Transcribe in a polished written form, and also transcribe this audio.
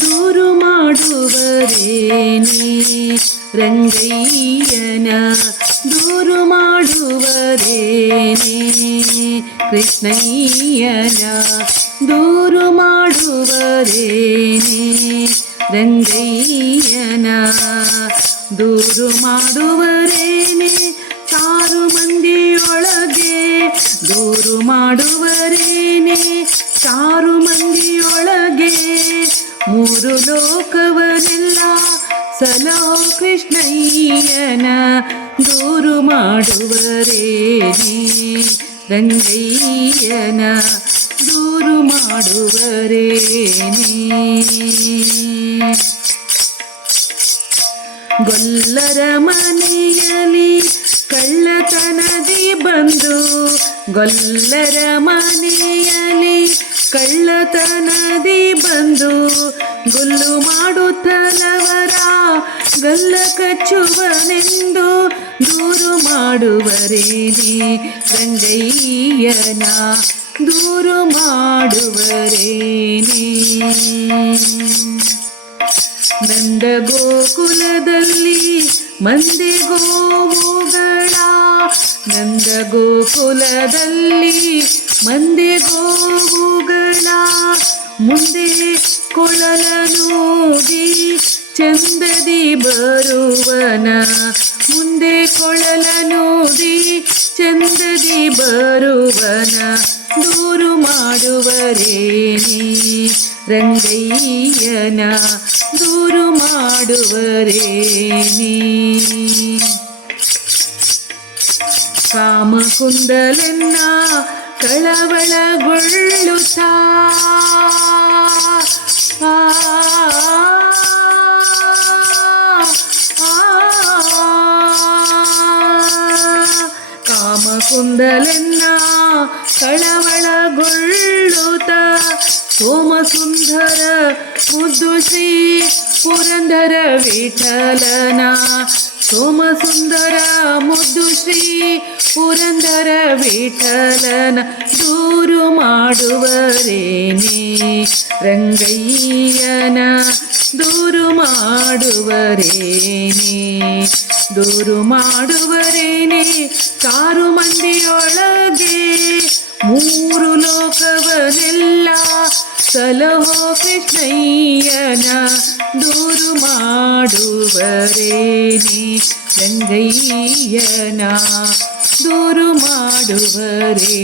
ದೂರು ಮಾಡುವರೇನೇ ರಂಗಯ್ಯನ, ದೂರು ಮಾಡುವರೇನೇ ಕೃಷ್ಣಯ್ಯನ, ದೂರು ಮಾಡುವರೇನೇ ರಂಗಯ್ಯನ, ದೂರು ಮಾಡುವರೇನೇ ಸಾರು ಮಂದಿಯೊಳಗೆ, ದೂರು ಮಾಡುವರೇನೇ ಸಾರು ಮಂದಿಯೊಳಗೆ, ಮೂರು ಲೋಕವನೆಲ್ಲ ಸಲಹೋ ಕೃಷ್ಣಯ್ಯನ, ದೂರು ಮಾಡುವರೇನೇ ರಂಗಯ್ಯನ, ದೂರು ಮಾಡುವರೇನೇ. ಗೊಲ್ಲರ ಮನೆಯಲ್ಲಿ ಕಳ್ಳತನದಿ ಬಂದು, ಗೊಲ್ಲರ ಮನೆಯಲ್ಲಿ ಕಳ್ಳತನದಿ ಬಂದು, ಗುಲ್ಲು ಮಾಡುತ್ತಲವರ ಗಲ್ಲ ಕಚ್ಚುವನೆಂದು ದೂರು ಮಾಡುವರೇನೇ ರಂಗಯ್ಯನ, ದೂರು ಮಾಡುವರೇನೇ. ನಂದ ಗೋಕುಲದಲ್ಲಿ ಮಂದೆ ಗೋವುಗಳ, ನಂದ ಗೋಕುಲದಲ್ಲಿ ಮಂದೆ ಗೋವುಗಳ, ಮುಂದೆ ಕೊಳಲನೂದಿ ಚಂದದಿ ಬರುವನ, ಮುಂದೆ ಕೊಳಲನೂದಿ ಚಂದದಿ ಬರುವನ, ದೂರು ಮಾಡುವರೇನೇ ರಂಗಯ್ಯನ, ದೂರು ಮಾಡುವರೇನೇ. ಕಾಮಕುಂಡಲನ್ನ ಕಳವಳಗೊಳ್ಳುತ್ತಾ, ಕಾಮಕುಂಡಲನ್ನ ಕಳವಳಗೊಳ್ಳುತ್ತಾ, ಸೋಮಸುಂದರ ಮುದ್ದು ಶ್ರೀ ಪುರಂದರ ವಿಠಲನ, ಸೋಮಸುಂದರ ಮುದ್ದು ಶ್ರೀ ಪುರಂದರ ವಿಠಲನ, ದೂರು ಮಾಡುವರೇನೇ ರಂಗಯ್ಯನ, ದೂರು ಮಾಡುವರೇನೇ, ದೂರು ಮಾಡುವರೇನೇ ಸಾರು ಮಂದಿಯೊಳಗೆ, ಮೂರು ಲೋಕವನೆಲ್ಲ ಸಲಹೋ ಕೃಷ್ಣಯ್ಯನ, ದೂರು ಮಾಡುವರೇನೇ ರಂಗಯ್ಯನ, ದೂರು ಮಾಡುವರೇನೇ.